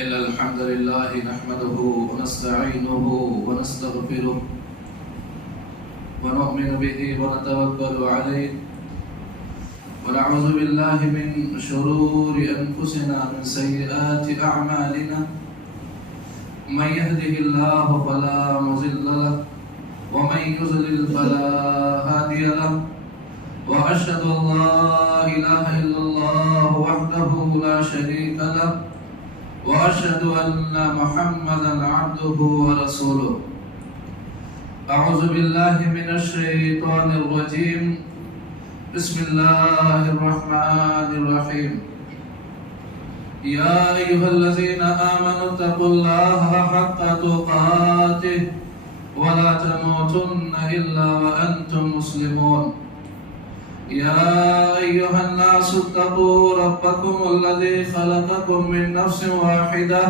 إن الحمد لله نحمده ونستعينه ونستغفره ونؤمن به ونتوكل عليه ونعوذ بالله من شرور أنفسنا من سيئات أعمالنا من يهده الله فلا مضل له ومن يضلل فلا هادي له وأشهد أن لا إله إلا الله وحده لا شريك له وأشهد أن محمدا عبده ورسوله أعوذ بالله من الشيطان الرجيم بسم الله الرحمن الرحيم يا أيها الذين آمنوا اتقوا الله حق تقاته ولا تموتن إلا وأنتم مسلمون يا أيها الناس اتقوا ربكم الذي خلقكم من نفس واحدة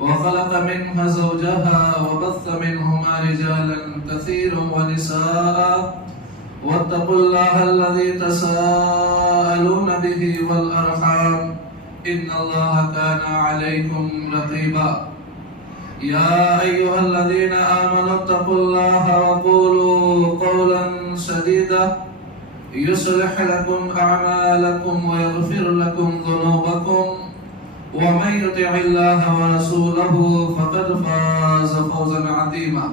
وخلق منها زوجها وبث منهما رجالا كثيرا ونساء واتقوا الله الذي تساءلون به والأرحام إن الله كان عليكم رقيبا يا أيها الذين آمنوا اتقوا الله وقولوا قولا سديدا يصلح لكم أعمالكم ويغفر لكم ذنوبكم ومن يطع الله ورسوله فقد فاز فوزا عظيما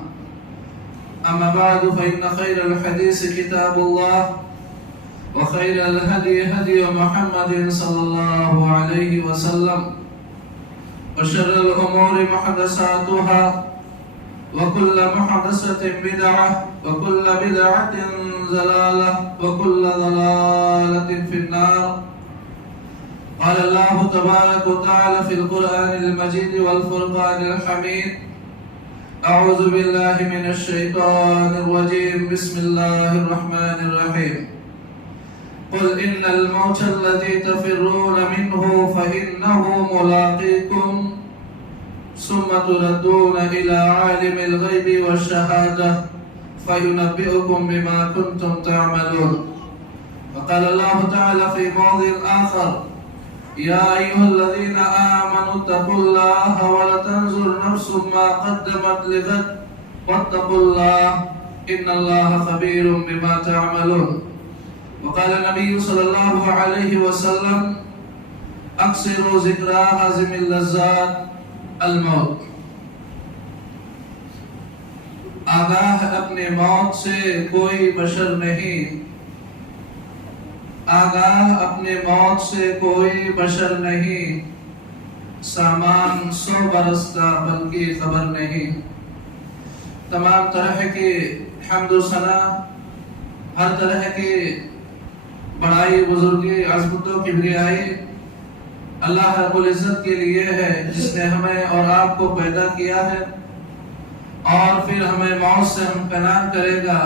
أما بعد فإن خير الحديث كتاب الله وخير الهدي هدي محمد صلى الله عليه وسلم وشر الأمور محدثاتها وكل محدثة بدعة وكل بدعة ضلالة وكل ضلالة في النار قال الله تبارك وتعالى في القرآن المجيد والفرقان الحميد أعوذ بالله من الشيطان الرجيم بسم الله الرحمن الرحيم قل إن الموت الذي تفرون منه فإنه ملاقيكم ثم تردون إلى عالم الغيب والشهادة فينبئكم بما كنتم تعملون وقال الله تعالى في موضع آخر يا أيها الذين آمنوا اتقوا الله ولتنظر نفس ما قدمت لغد واتقوا الله إن الله خبير بما تعملون وقال النبي صلى الله عليه وسلم أكثروا ذكر هازم اللذات الموت آگاہ اپنے موت سے کوئی بشر نہیں آگاہ اپنے موت سے کوئی بشر نہیں سامان 100 برس کا بلکہ خبر نہیں تمام طرح کی حمد و ثنا ہر طرح کی بڑائی بزرگی عظمت و کبریائی اللہ رب العزت کے لیے ہے جس نے ہمیں اور آپ کو پیدا کیا ہے اور پھر ہمیں موت سے ہمکنان کرے گا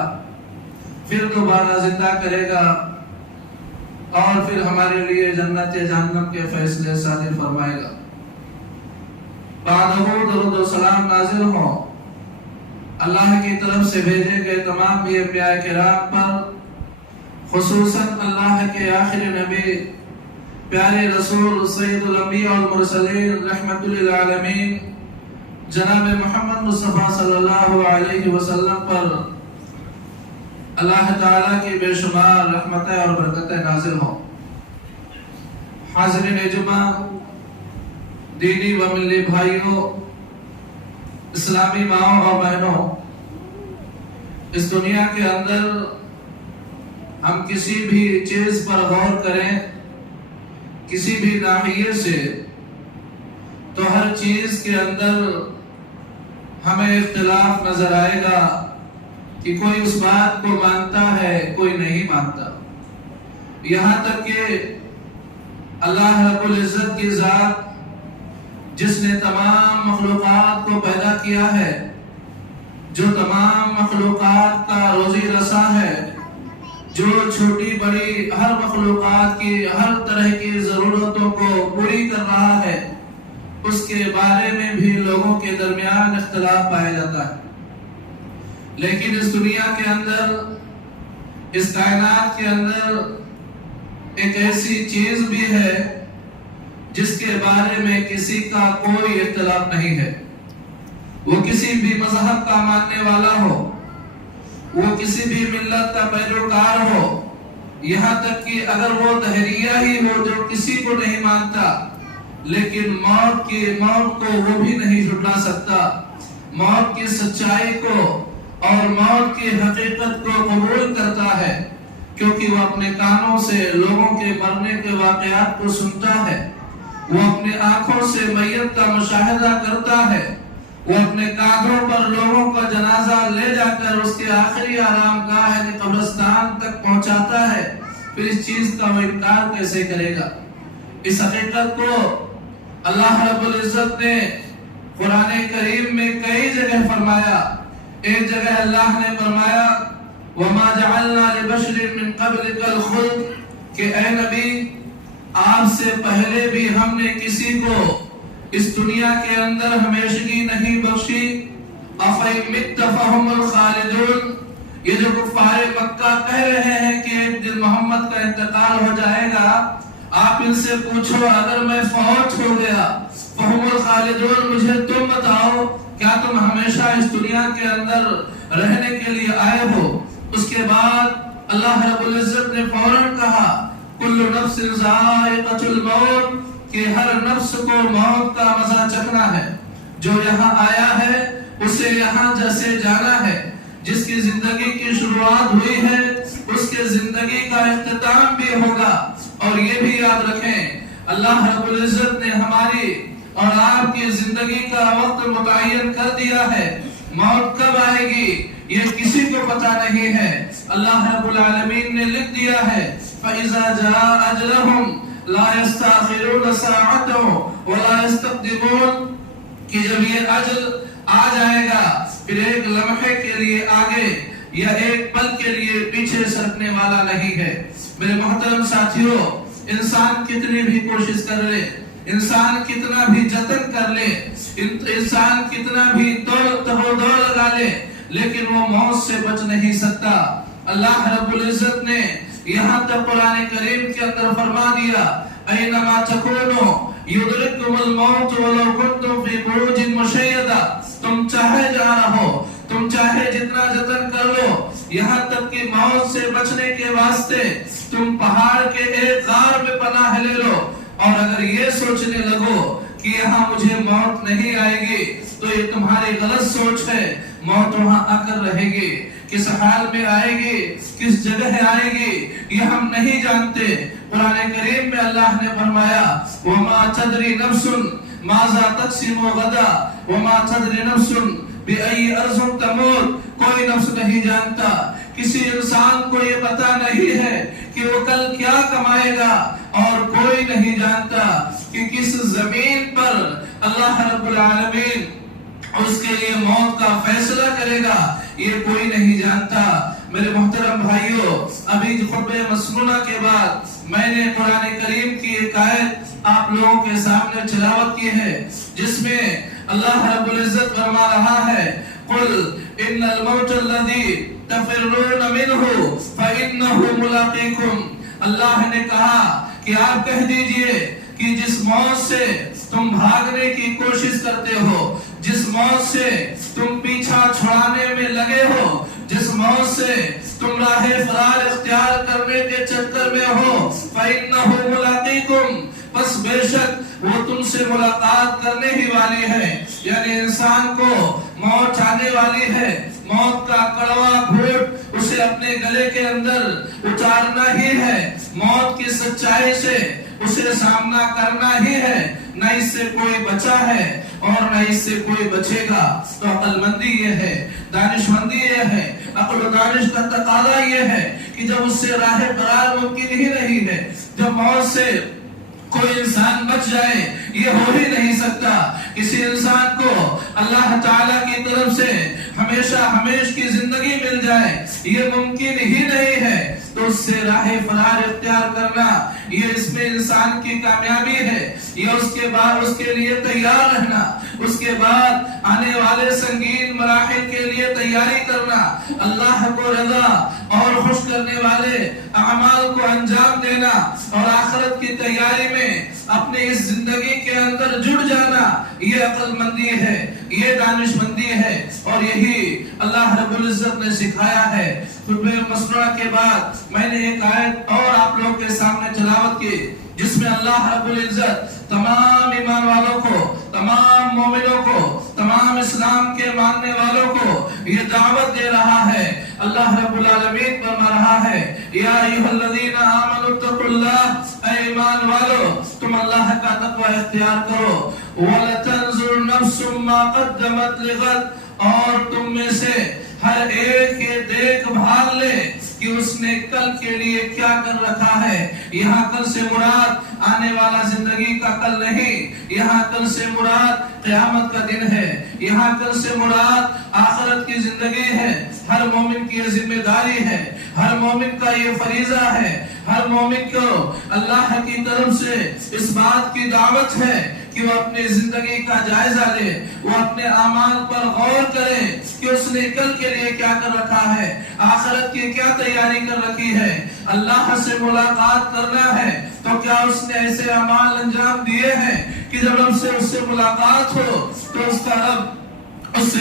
پھر دوبارہ زندہ کرے گا اور پھر ہمارے لیے جنت جہنم کے فیصلے صادر فرمائے گا بعدہ درود و سلام نازل ہوں اللہ کی طرف سے بھیجے گئے تمام انبیاء کرام پر خصوصاً اللہ کے آخری نبی پیارے رسول سید الانبیاء والمرسلین رحمت للعالمین جناب محمد مصطفیٰ صلی اللہ علیہ وسلم پر اللہ تعالیٰ کی بے شمار رحمتیں اور برکتیں نازل ہوں حاضرین جمعہ دینی و ملی بھائیوں اسلامی ماؤں اور بہنوں اس دنیا کے اندر ہم کسی بھی چیز پر غور کریں کسی بھی ناحیے سے تو ہر چیز کے اندر ہمیں اختلاف نظر آئے گا کہ کوئی اس بات کو مانتا ہے کوئی نہیں مانتا یہاں تک کہ اللہ رب العزت کی ذات جس نے تمام مخلوقات کو پیدا کیا ہے جو تمام مخلوقات کا روزی رساں ہے جو چھوٹی بڑی ہر مخلوقات کی ہر طرح کی ضرورتوں کو پوری کر رہا ہے اس کے بارے میں بھی لوگوں کے درمیان اختلاف پایا جاتا ہے لیکن اس دنیا کے اندر اس کائنات کے اندر ایک ایسی چیز بھی ہے جس کے بارے میں کسی کا کوئی اختلاف نہیں ہے، وہ کسی بھی مذہب کا ماننے والا ہو، وہ کسی بھی ملت کا پیروکار ہو، یہاں تک کہ اگر وہ دہریہ ہی ہو جو کسی کو نہیں مانتا، لیکن موت کو وہ بھی نہیں جھٹلا سکتا، موت کی سچائی کو اور موت کی حقیقت کو قبول کرتا ہے، کیونکہ وہ اپنے کانوں سے لوگوں کے مرنے کے واقعات کو سنتا ہے، وہ اپنے آنکھوں سے میت کا مشاہدہ کرتا ہے، وہ اپنے کاندھوں پر لوگوں کا جنازہ لے جا کر اس کے آخری آرام گاہ یعنی قبرستان تک پہنچاتا ہے، پھر اس چیز کا وہ انکار کیسے کرے گا؟ اس حقیقت کو اللہ رب العزت نے قرآن کریم میں کئی جگہ فرمایا۔ ایک جگہ اللہ نے فرمایا وَمَا جَعَلْنَا لِبَشْرٍ مِّن قَبْلِكَ الْخُلْدَ کہ اے نبی آپ سے پہلے بھی ہم نے کسی کو اس دنیا کے اندر ہمیشگی نہیں بخشی۔ أَفَإِن مِتَّ فَهُمُ الْخَالِدُونَ یہ جو کفار مکہ کہہ رہے ہیں کہ ایک دن محمد کا انتقال ہو جائے گا، آپ ان سے پوچھو اگر میں فوت ہو گیا فَهُمُ الْخَالِدُونَ مجھے تم بتاؤ کیا تم ہمیشہ اس دنیا کے اندر رہنے کے لیے آئے ہو؟ اس کے بعد اللہ رب العزت نے فوراً کہا کل نفس ذائقۃ الموت کہ ہر نفس کو موت کا مزہ چکھنا ہے، جو یہاں آیا ہے اسے یہاں جیسے جانا ہے، جس کی زندگی کی شروعات ہوئی ہے اس کے زندگی کا اختتام بھی ہوگا۔ اور یہ بھی یاد رکھیں اللہ رب العزت نے ہماری اور آپ کی زندگی کا وقت متعین کر دیا ہے، موت کب آئے گی یہ کسی کو پتہ نہیں ہے، اللہ رب العالمین نے لکھ دیا ہے فَإِذَا جَاءَ أَجْلَهُمْ لَا يَسْتَأْخِرُونَ سَاعَةً وَلَا يَسْتَقْدِمُونَ کہ جب یہ اجل آ جائے گا پھر ایک لمحے کے لیے آگے یا ایک پل کے لیے پیچھے سرکنے والا نہیں ہے۔ میرے محترم ساتھیوں، انسان کتنی بھی کوشش کر لے، انسان کتنا بھی جتن کر لے، انسان کتنا بھی دوڑ لگا لے، لیکن وہ موت سے بچ نہیں سکتا۔ اللہ رب العزت نے یہاں تک قرآن کریم کے اندر فرما دیا اینما تکونوا یدرککم الموت ولو کنتم فی بروج مشیدہ تم چاہے جا رہو، تم چاہے جتنا جتن کر لو، یہاں تک کہ موت سے بچنے کے واسطے تم پہاڑ کے ایک غار میں پناہ لے لو، اور اگر یہ سوچنے لگو کہ یہاں مجھے موت نہیں آئے گی تو یہ تمہاری غلط سوچ ہے، موت وہاں آ کر رہے گی، کس حال میں آئے گی، کس جگہ آئے گی یہ ہم نہیں جانتے۔ قرآن کریم میں اللہ نے فرمایا وَمَا تَدْرِي نَفْسٌ مَاذَا تَكْسِبُ غَدًا وَمَا تَدْرِي نَفْسٌ بِأَيِّ أَرْضٍ تَمُوتُ کوئی نفس نہیں جانتا، کسی انسان کو یہ پتہ نہیں ہے کہ وہ کل کیا کمائے گا، اور کوئی نہیں جانتا کہ کس زمین پر اللہ رب العالمین اس کے لیے موت کا فیصلہ کرے گا، یہ کوئی نہیں جانتا۔ میرے محترم بھائیوں، ابھی خطبہ مسنونہ کے بعد میں نے قرآن کریم کی ایک آیت آپ لوگوں کے سامنے تلاوت کی ہے، جس میں اللہ رب العزت فرما رہا ہے قل ان الموت الذی تفرون منہ فإنہ ملاقیکم اللہ نے کہا کہ آپ کہہ دیجئے کہ جس موت سے تم بھاگنے کی کوشش کرتے ہو، جس موت سے تم پیچھا چھڑانے میں لگے ہو، جس موت سے تم راہ فرار اختیار کرنے کے چکر میں ہو، فَإِنَّهُ مُلَاقِيكُمْ پس بے شک وہ تم سے ملاقات کرنے ہی والی ہے، یعنی انسان کو موت آنے والی ہے، موت کا کڑوا گھونٹ اسے اپنے گلے کے اندر اتارنا ہی ہے، موت کی سچائی سے اسے سامنا کرنا ہی ہے، نہ اس سے کوئی بچا ہے اور نہ اس سے کوئی بچے گا۔ تو عقل مندی یہ ہے، دانش مندی یہ ہے، عقل و دانش کا تقاضا یہ ہے کہ جب اس سے راہ فرار ممکن ہی نہیں ہے، جب موت سے کوئی انسان بچ جائے یہ ہو ہی نہیں سکتا، کسی انسان کو اللہ تعالیٰ کی طرف سے ہمیشہ ہمیش کی زندگی مل جائے یہ ممکن ہی نہیں ہے، تو اس سے راہ فرار اختیار کرنا یہ اس میں انسان کی کامیابی ہے، یہ اس کے بعد اس کے لیے تیار رہنا، اس کے بعد آنے والے سنگین مراحل کے لیے تیاری کرنا، اللہ کو رضا اور خوش کرنے والے اعمال کو انجام دینا اور آخرت کی تیاری میں اپنے اس زندگی کے اندر جڑ جانا، یہ عقل مندی ہے، یہ دانش مندی ہے، اور یہی اللہ رب العزت نے سکھایا ہے۔ خطبہ مسنونہ کے بعد میں نے ایک آیت اور آپ لوگ کے سامنے تلاوت کی، جس میں اللہ رب العزت تمام ایمان والوں کو، تمام مومنوں کو، تمام اسلام کے ماننے والوں کو یہ دعوت دے رہا ہے۔ اللہ رب العالمین فرما رہا ہے، یا ایھا الذین آمنوا اتقوا اللہ، اے ایمان والو تم اللہ کا تقوی اختیار کرو، وَلَتَنظُرْ نَفْسٌ مَّا قَدَّمَتْ لِغَدٍ، اور تم میں سے ہر ایک یہ دیکھ بھال لے کہ اس نے کل کے لیے کیا کر رکھا ہے۔ یہاں کل سے مراد آنے والا زندگی کا کل نہیں، یہاں کل سے مراد قیامت کا دن ہے، یہاں کل سے مراد آخرت کی زندگی ہے۔ ہر مومن کی یہ ذمہ داری ہے، ہر مومن کا یہ فریضہ ہے، ہر مومن کو اللہ کی طرف سے اس بات کی دعوت ہے کہ وہ اپنی زندگی کا جائزہ لے، وہ اپنے اعمال پر غور کرے کہ اس نے کل کے لیے کیا کر رکھا ہے، آخرت کی کیا تیاری کر رکھی ہے۔ اللہ سے ملاقات کرنا ہے تو کیا اس نے ایسے اعمال انجام دیے ہیں کہ جب رب سے اس سے ملاقات ہو تو اس کا رب اس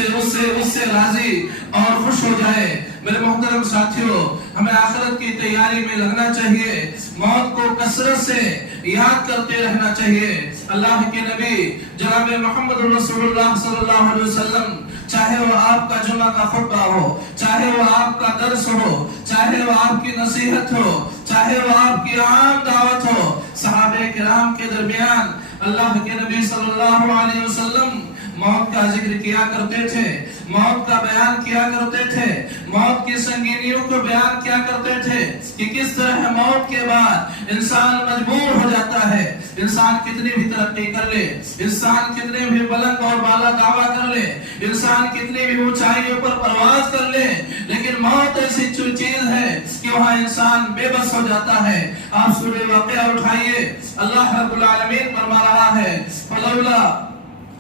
سے راضی اور خوش ہو جائے۔ میرے محترم ساتھیوں، ہمیں آخرت کی تیاری میں لگنا چاہیے، موت کو کثرت سے یاد کرتے رہنا چاہیے۔ اللہ کے نبی جناب محمد رسول اللہ صلی اللہ علیہ وسلم، چاہے وہ آپ کا جمعہ کا خطبہ ہو، چاہے وہ آپ کا درس ہو، چاہے وہ آپ کی نصیحت ہو، چاہے وہ آپ کی عام دعوت ہو، صحابہ کرام کے درمیان اللہ کے نبی صلی اللہ علیہ وسلم موت کا ذکر کیا کرتے تھے، موت کا بیان کیا کرتے تھے، موت کی سنگینیوں کو بیان کیا کرتے تھے کہ کس طرح موت کے بعد انسان مجبور ہو جاتا ہے۔ انسان کتنی بھی ترقی کر لے، انسان کتنے بھی بلند اور بالا دعویٰ کر لے، انسان کتنی بھی اونچائیوں پر پرواز کر لے، لیکن موت ایسی چیز ہے کہ وہاں انسان بے بس ہو جاتا ہے۔ آپ سورہ واقعہ اٹھائیے، اللہ رب العالمین فرما رہا ہے، فلولا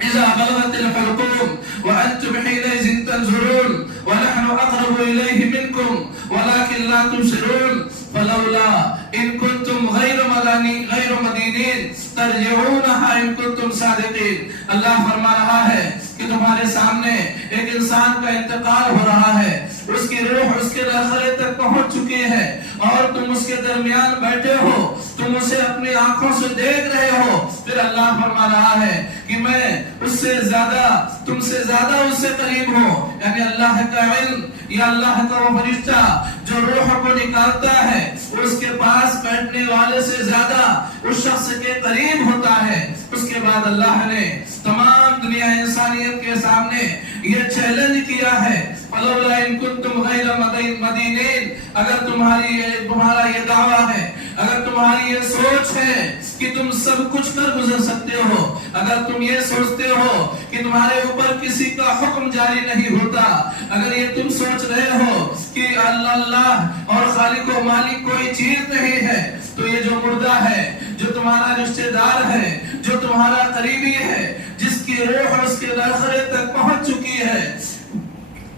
إذا بلغت الحلقوم وأنتم حينئذ تنظرون ونحن أقرب إليه منكم ولكن لا تبصرون فلولا إن كنتم غير مدينين ترجعونها إن كنتم صادقين۔ اللہ فرما رہا ہے کہ تمہارے سامنے ایک انسان کا انتقال ہو رہا ہے، اس کی روح اس کے آخرت تک پہنچ چکی ہے اور تم اس کے درمیان بیٹھے ہو، تم اسے اپنی آنکھوں سے دیکھ رہے ہو۔ پھر اللہ فرما رہا ہے کہ میں اس سے زیادہ، تم سے زیادہ اس سے قریب ہوں، یعنی اللہ کا علم یا اللہ کا وہ فرشتہ جو روح کو نکالتا ہے اس کے پاس بیٹھنے والے سے زیادہ اس شخص کے قریب ہوتا ہے۔ اس کے بعد اللہ نے تمام دنیا انسانیت کے سامنے یہ چیلنج کیا ہے، فلولا ان کنتم غیر مدینین، اگر تمہارا یہ دعویٰ ہے، اگر تمہاری یہ سوچ ہے کہ تم سب کچھ کر گزر سکتے ہو، اگر تم یہ سوچتے ہو کہ تمہارے اوپر کسی کا حکم جاری نہیں ہوتا، اگر یہ تم سوچ رہے ہو کہ اللہ اور خالق و مالک کوئی چیز نہیں ہے، تو یہ جو مردہ ہے، جو تمہارا رشتہ دار ہے، جو تمہارا قریبی ہے، جس کی روح اس کے آخرت تک پہنچ چکی ہے،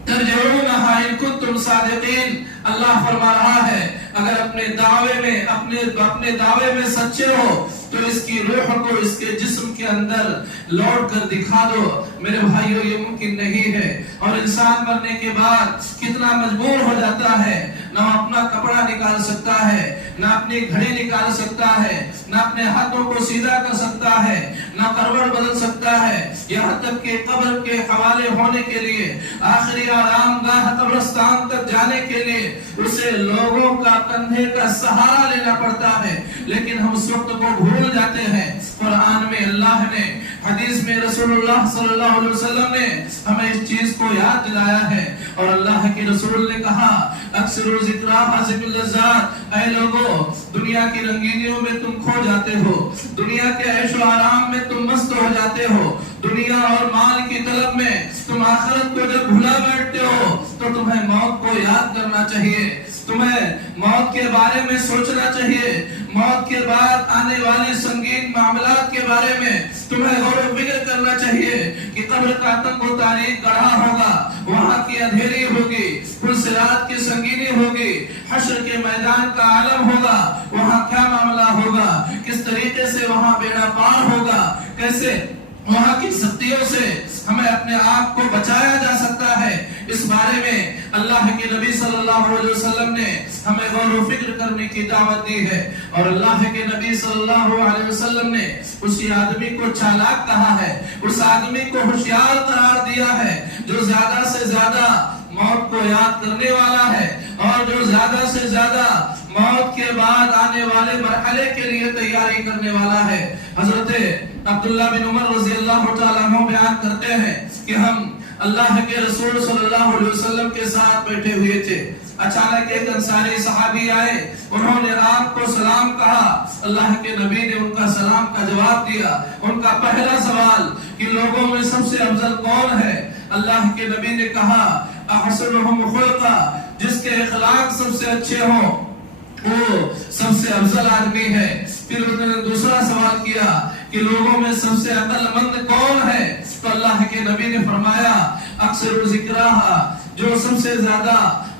ترجعونها ان کنتم صادقین، اللہ فرما رہا ہے اگر اپنے دعوے میں سچے ہو تو اس کی روح کو اس کے جسم کے اندر لوٹ کر دکھا دو۔ میرے بھائیوں، یہ ممکن نہیں ہے، اور انسان مرنے کے بعد کتنا مجبور ہو جاتا ہے، نہ اپنا کپڑا نکال سکتا ہے، نہ اپنی گھڑی نکال سکتا ہے، نہ اپنے ہاتھوں کو سیدھا کر سکتا ہے، نہ کروٹ بدل سکتا ہے، یہاں تک کہ قبر کے حوالے ہونے کے لیے، آخری آرام گاہ قبرستان تک جانے کے لیے اسے لوگوں کا کندھے کا سہارا لینا پڑتا ہے۔ لیکن ہم اس وقت کو بھول جاتے ہیں۔ قرآن میں اللہ نے، حدیث میں رسول اللہ صلی اللہ علیہ وسلم نے ہمیں اس چیز کو یاد دلایا ہے، اور اللہ کے رسول نے کہا اکثر ذکر حاصل اللذات، اے لوگو دنیا کی رنگینیوں میں تم کھو جاتے ہو، دنیا کے عیش و آرام میں تم مست ہو جاتے ہو، دنیا اور مال کی طلب میں تم آخرت کو جب بھلا بیٹھتے ہو تو تمہیں موت کو یاد کرنا چاہیے، تمہیں موت کے بارے میں سوچنا چاہیے، موت کے بعد آنے والی سنگین معاملات کے بارے میں تمہیں غور و فکر کرنا چاہیے کہ قبر کا تنگ و تاریک گڑھا ہوگا، وہاں کی اندھیری ہوگی، پلسرات کی سنگینی ہوگی، حشر کے میدان کا عالم ہوگا، وہاں کیا معاملہ ہوگا، کس طریقے سے وہاں بیڑا پار ہوگا، کیسے وہاں کی سختیوں سے ہمیں اپنے آپ کو بچایا جا سکتا ہے، اس بارے میں اللہ کے نبی صلی اللہ علیہ وسلم نے ہمیں غور و فکر کرنے کی دعوت دی ہے۔ اور اللہ کے نبی صلی اللہ علیہ وسلم نے اسی آدمی کو چالاک کہا ہے، اس آدمی کو ہوشیار قرار دیا ہے جو زیادہ سے زیادہ موت کو یاد کرنے والا ہے اور جو زیادہ سے زیادہ موت کے بعد آنے والے مرحلے کے لیے تیاری کرنے والا ہے۔ حضرت عبداللہ بن عمر رضی اللہ تعالیٰ عنہ بیان کرتے ہیں کہ ہم اللہ کے رسول صلی اللہ علیہ وسلم کے ساتھ بیٹھے ہوئے تھے، اچانک ایک انصاری صحابی آئے، انہوں نے آپ کو سلام کہا، اللہ کے نبی نے ان کا سلام کا جواب دیا۔ ان کا پہلا سوال کہ لوگوں میں سب سے افضل کون ہے؟ اللہ کے نبی نے کہا احسنہم خلقا، جس کے اخلاق سب سے اچھے ہوں وہ سب سے افضل آدمی ہے۔ پھر انہوں نے دوسرا سوال کیا کہ لوگوں میں سب سے عقل مند کون ہے؟ تو اللہ کے نبی نے فرمایا اکثر ذکرہا، جو سب سے زیادہ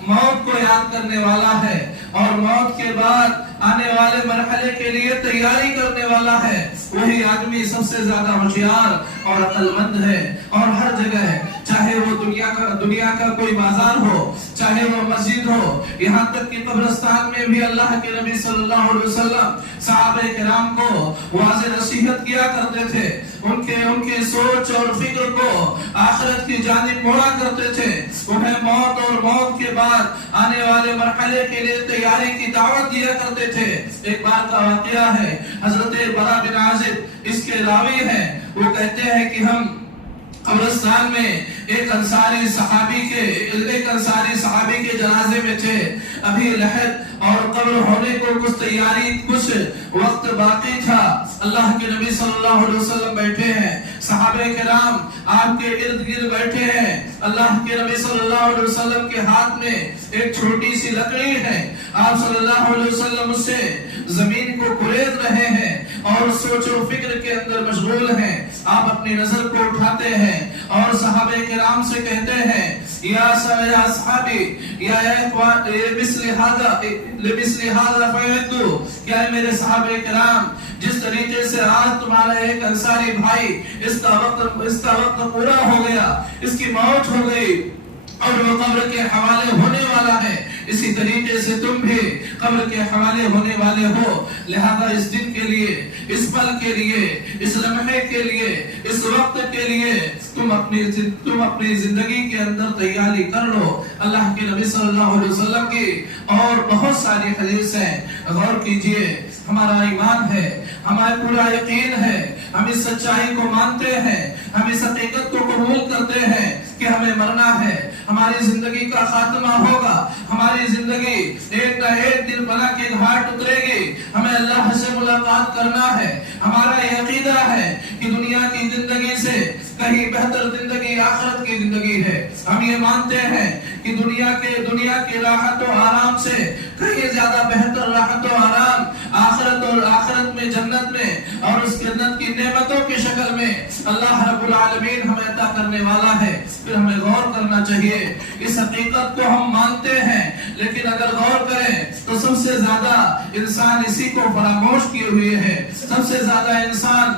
موت کو یاد کرنے والا ہے اور موت کے بعد آنے والے مرحلے کے لیے تیاری کرنے والا ہے، وہی آدمی سب سے زیادہ ہوشیار اور عقل مند ہے۔ اور ہر جگہ ہے، چاہے وہ دنیا کا کوئی بازار ہو، چاہے وہ مسجد ہو، یہاں تک کہ قبرستان میں بھی اللہ کے نبی صلی اللہ علیہ وسلم صحابہ کرام کو واضح نصیحت کیا کرتے تھے، ان کے سوچ اور فکر کو آخرت کی جانب موڑا کرتے تھے، انہیں موت اور موت کے بعد آنے والے مرحلے کے لیے تیاری کی دعوت دیا کرتے تھے۔ ایک بار کا واقعہ ہے، حضرت برا بن عازب اس کے راوی ہیں، وہ کہتے ہیں کہ ہم قبرستان میں ایک انصاری صحابی کے جنازے میں تھے، ابھی لحد اور قبر ہونے کو کچھ تیاری، کچھ وقت باقی تھا۔ اللہ کے نبی صلی اللہ علیہ وسلم بیٹھے ہیں، صحابہ کرام آپ کے ارد گرد بیٹھے ہیں، اللہ کے نبی صلی اللہ علیہ وسلم کے ہاتھ میں ایک چھوٹی سی لکڑی ہے، آپ صلی اللہ علیہ وسلم اس سے زمین کو کھرید رہے ہیں اور سوچ و فکر کے اندر مشغول ہیں۔ آپ اپنی نظر کو اٹھاتے ہیں اور صحابہ کرام سے کہتے ہیں یا صحابی یا اخوان لمثل هذا فعدوا، کیا میرے صحابہ کرام جس طریقے سے آج تمہارا ایک انصاری بھائی اس کا وقت پورا ہو گیا، اس کی موت ہو گئی اور وہ قبر کے حوالے ہونے والا ہے، اسی طریقے سے تم بھی قبر کے حوالے ہونے والے ہو، لہذا اس دن کے لیے، اس پل کے لیے، اس لمحے کے لیے، اس وقت کے لیے تم اپنی زندگی کے اندر تیاری کر لو۔ اللہ کے نبی صلی اللہ علیہ وسلم کی اور بہت ساری حدیث ہیں، غور کیجئے، ہمارا ایمان ہے، ہمارا پورا یقین ہے، ہم اس سچائی کو مانتے ہیں، ہم اس حقیقت کو قبول کرتے ہیں کہ ہمیں مرنا ہے، ہماری زندگی کا خاتمہ ہوگا، ہماری زندگی ایک نہ ایک دن بنا کے گھاٹ اترے گی، ہمیں اللہ سے ملاقات کرنا ہے۔ ہمارا یہ عقیدہ ہے کہ دنیا کی زندگی سے کہیں بہتر زندگی آخرت کی زندگی ہے۔ ہم یہ مانتے ہیں کہ دنیا کے راحت و آرام سے کہیں زیادہ بہتر راحت و آرام آخرت، اور آخرت میں جنت میں اور اس جنت کی نعمتوں کی شکل میں اللہ رب العالمین ہمیں عطا کرنے والا ہے۔ پھر ہمیں غور کرنا چاہیے، اس حقیقت کو ہم مانتے ہیں، لیکن اگر غور کریں تو سب سے زیادہ انسان اسی کو فراموش کیے ہوئے ہے، سب سے زیادہ انسان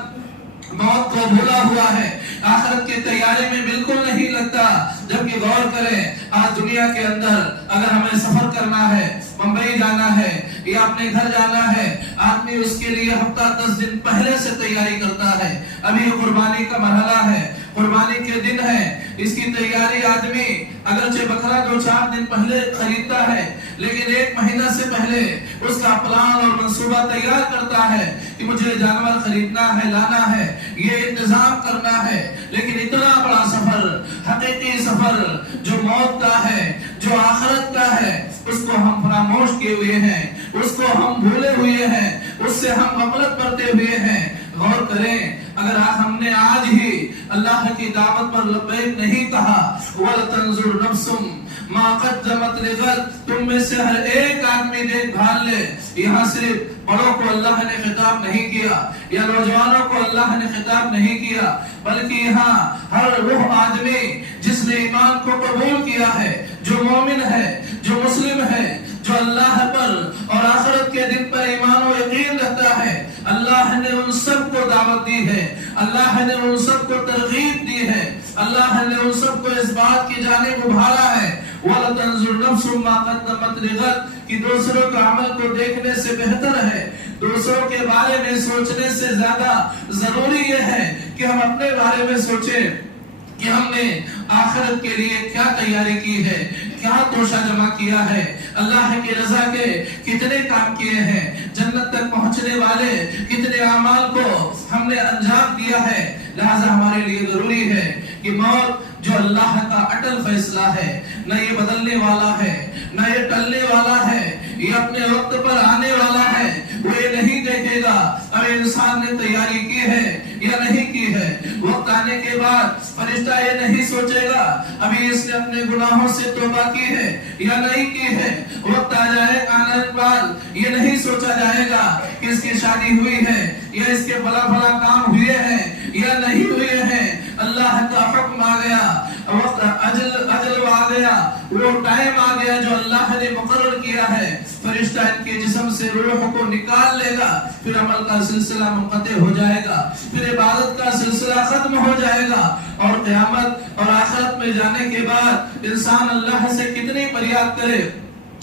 موت کو بھولا ہوا ہے، آخرت کی تیاری میں بالکل نہیں لگتا۔ جبکہ غور کریں، آج دنیا کے اندر اگر ہمیں سفر کرنا ہے، ممبئی جانا ہے یا اپنے گھر جانا ہے، آدمی اس کے لیے ہفتہ 10 دن پہلے سے تیاری کرتا ہے۔ ابھی قربانی کا مرحلہ ہے، قربانی کے دن ہے، اس کی تیاری آدمی اگرچہ بکرا 2-4 دن پہلے خریدتا ہے، لیکن 1 مہینہ سے پہلے اس کا پلان اور منصوبہ تیار کرتا ہے کہ مجھے جانور خریدنا ہے، لانا ہے، یہ انتظام کرنا ہے۔ لیکن اتنا بڑا سفر، حقیقی سفر جو موت کا ہے، جو آخرت کا ہے، اس کو ہم فراموش کیے ہوئے ہیں، اس کو ہم بھولے ہوئے ہیں، اس سے ہم غفلت برتے ہوئے ہیں۔ غور کریں، اگر ہم نے آج ہی اللہ کی دعوت پر لبیک نہیں کہا، وَلْتَنْظُرْ نَفْسٌ مَا قَدَّمَتْ لِغَدٍ، تم میں سے ہر ایک آدمی دیکھ بھال لے، یہاں صرف بڑوں کو اللہ نے خطاب نہیں کیا یا نوجوانوں کو اللہ نے خطاب نہیں کیا، بلکہ یہاں ہر وہ آدمی جس نے ایمان کو قبول کیا ہے، جو مومن ہے، جو مسلم ہے، جو اللہ پر اور آخرت کے دن پر ایمان و یقین رکھتا ہے، اللہ نے ان سب کو دعوت دی ہے، اللہ نے ان سب کو ترغیب دی ہے، اللہ نے ان سب کو اس بات کی جانب ابھارا ہے وَلَتَنْظُرْ نَفْسٌ مَا قَدَّمَتْ لِغَدٍ کہ دوسروں کا عمل کو دیکھنے سے بہتر ہے، دوسروں کے بارے میں سوچنے سے زیادہ ضروری یہ ہے کہ ہم اپنے بارے میں سوچیں کہ ہم نے آخرت کے لیے کیا تیاری کی ہے، کیا توشہ جمع کیا ہے، اللہ کی رضا کے کتنے کام کیے ہیں، جنت تک پہنچنے والے کتنے اعمال کو ہم نے انجام دیا ہے۔ لہذا ہمارے لیے ضروری ہے کہ موت جو اللہ کا اٹل فیصلہ ہے، نہ یہ بدلنے والا ہے، نہ یہ ٹلنے والا ہے، یہ اپنے وقت پر آنے والا ہے، وہ یہ نہیں دیکھے گا اب انسان نے تیاری کی ہے یا نہیں کی ہے۔ وقت آنے کے بعد فرشتہ یہ نہیں سوچے گا ابھی اس نے اپنے گناہوں سے توبہ کی ہے یا نہیں کی ہے۔ وقت آ جائے آنے کے بعد یہ نہیں سوچا جائے گا کہ اس کی شادی ہوئی ہے یا اس کے بھلا بھلا کام ہوئے ہیں یا نہیں ہوئے ہیں۔ اللہ کا حکم آ گیا، وقت اجل آ گیا، وہ ٹائم آ گیا جو اللہ نے مقرر کیا ہے۔ فرشتہ ان کے جسم سے روح کو نکال لے گا، پھر عمل کا سلسلہ منقطع ہو جائے گا، پھر عبادت کا سلسلہ ختم ہو جائے گا، اور قیامت اور آخرت میں جانے کے بعد انسان اللہ سے کتنی فریاد کرے۔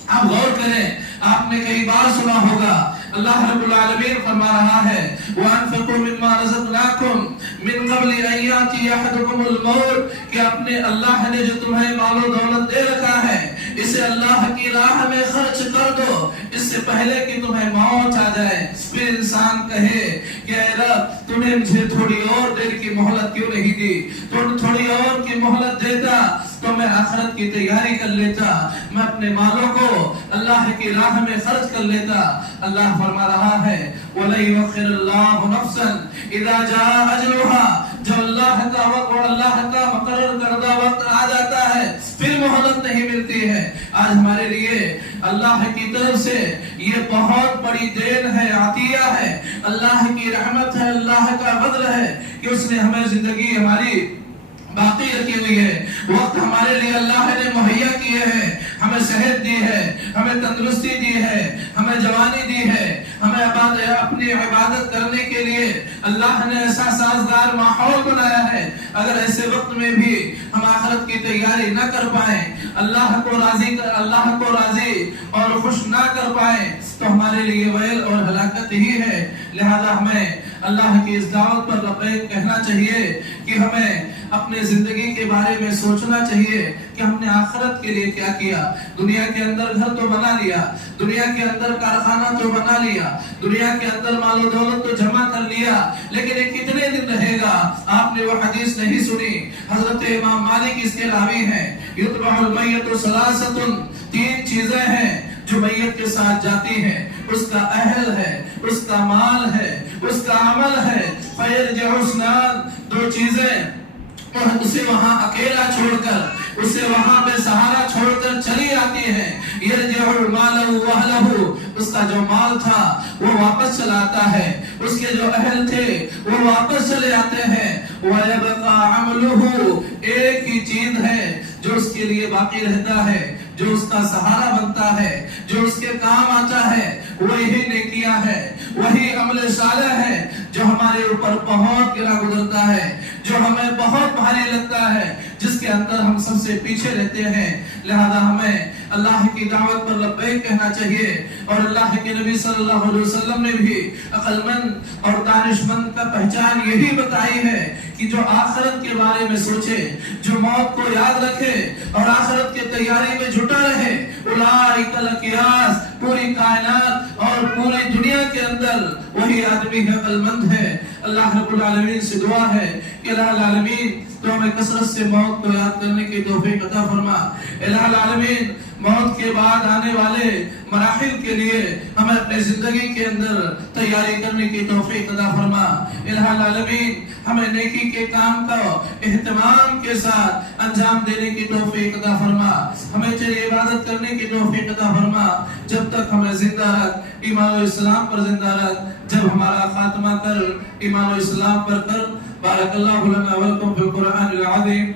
آپ غور کریں، آپ نے کئی بار سنا ہوگا اللہ رب العالمین فرما رہا ہے وَأَنفِقُوا مِمَّا رَزَقْنَاكُمْ مِن قَبْلِ أَن يَأْتِيَ أَحَدَكُمُ الْمَوْتُ کہ اپنے اللہ نے جو تمہیں مال و دولت دے رکھا ہے اسے اللہ کی راہ میں خرچ کر دو اس سے پہلے کہ تمہیں موت آ جائے۔ پھر انسان کہے کہ اے رب تو نے مجھے تھوڑی اور دیر کی مہلت کیوں نہیں دی، تو تھوڑی اور کی مہلت دیتا تو میں آخرت کی تیاری کر لیتا، میں اپنے مالوں کو اللہ کی راہ میں خرچ کر لیتا۔ اللہ فرما رہا ہے وَلَن يُؤَخِّرَ اللَّهُ نَفْسًا إِذَا جَاءَ أَجْلُهَا جو اللہ کا وقت اور اللہ کا مقرر کردہ وقت آ جاتا ہے پھر مہلت نہیں ملتی ہے۔ آج ہمارے لیے اللہ کی طرف سے یہ بہت بڑی دین ہے، عطیہ ہے، اللہ کی رحمت ہے، اللہ کا فضل ہے کہ اس نے ہمیں زندگی ہماری باقی رکھی ہوئی ہے، وقت ہمارے لیے اللہ نے مہیا کیے ہیں، ہمیں صحت دی ہے، ہمیں تندرستی دی ہے، ہمیں جوانی دی ہے، ہمیں اپنی عبادت کرنے کے لیے اللہ نے ایسا سازگار ماحول بنایا ہے۔ اگر ایسے وقت میں بھی ہم آخرت کی تیاری نہ کر پائیں، اللہ کو راضی اور خوش نہ کر پائیں تو ہمارے لیے ویل اور ہلاکت ہی ہے۔ لہذا ہمیں اللہ کی اس دعوت پر لبیک کہنا چاہیے کہ ہمیں اپنے زندگی کے بارے میں سوچنا چاہیے کہ ہم نے آخرت کے لیے کیا کیا۔ دنیا کے اندر گھر تو بنا لیا، دنیا کے اندر کارخانہ تو بنا لیا، دنیا کے اندر مال و دولت تو جمع کر لیا، لیکن یہ کتنے دن رہے گا؟ آپ نے وہ حدیث نہیں سنی؟ حضرت امام مالک اس کے راوی ہیں یتبع المیت ثلاثۃ، تین چیزیں ہیں جو میت کے ساتھ جاتی ہیں، اس کا اہل ہے، اس کا مال ہے، اس کا عمل ہے۔ فیرجع اثنان، دو چیزیں اسے وہاں اکیلا چھوڑ کر، اسے وہاں بے سہارا چھوڑ کر چلی آتی ہیں۔ یرجع المال واہلہ، اس کا جو مال تھا وہ واپس چلا آتا ہے، اس کے جو اہل تھے وہ واپس چلے آتے ہیں۔ وَيَبْقَى عَمْلُهُ، ایک ہی چیز ہے جو اس کے لیے باقی رہتا ہے، جو اس کا سہارا بنتا ہے، جو اس کے کام آتا ہے، وہی نیکیاں ہے، وہی عمل صالح ہے جو ہمارے اوپر بہت گرا گزرتا ہے، جو ہمیں بہت بھاری لگتا ہے، جس کے اندر ہم سب سے پیچھے رہتے ہیں۔ لہذا ہمیں اللہ کی دعوت پر لبیک کہنا چاہیے، اور اللہ کے نبی صلی اللہ علیہ وسلم نے بھی عقل مند اور دانش مند کا پہچان یہی بتائی ہے کہ جو آخرت کے بارے میں سوچے، جو موت کو یاد رکھے اور آخرت کی تیاری میں جھٹا رہے، اولئک الاکیاس، پوری کائنات اور پوری دنیا کے اندر وہی آدمی عقل مند ہے۔ اللہ رب العالمین سے دعا ہے کہ الہ العالمین تو ہمیں کثرت سے موت کو یاد کرنے کی توفیق عطا فرما۔ الہ العالمین موت کے بعد آنے والے مراحل کے لیے ہمیں اپنے زندگی کے اندر تیاری کرنے کی توفیق عطا فرما۔ الہ العالمین ہمیں نیکی کے کام کا اہتمام کے ساتھ انجام دینے کی توفیق عطا فرما۔ ہمیں تیری عبادت عبادت کرنے کی توفیق عطا فرما، جب تک ہمیں زندہ رکھ ایمان و اسلام پر زندہ رکھ، جب ہمارا خاتمہ کر ایمان و اسلام پر کر۔ بارک اللہ لنا ولکم فی القرآن العظیم۔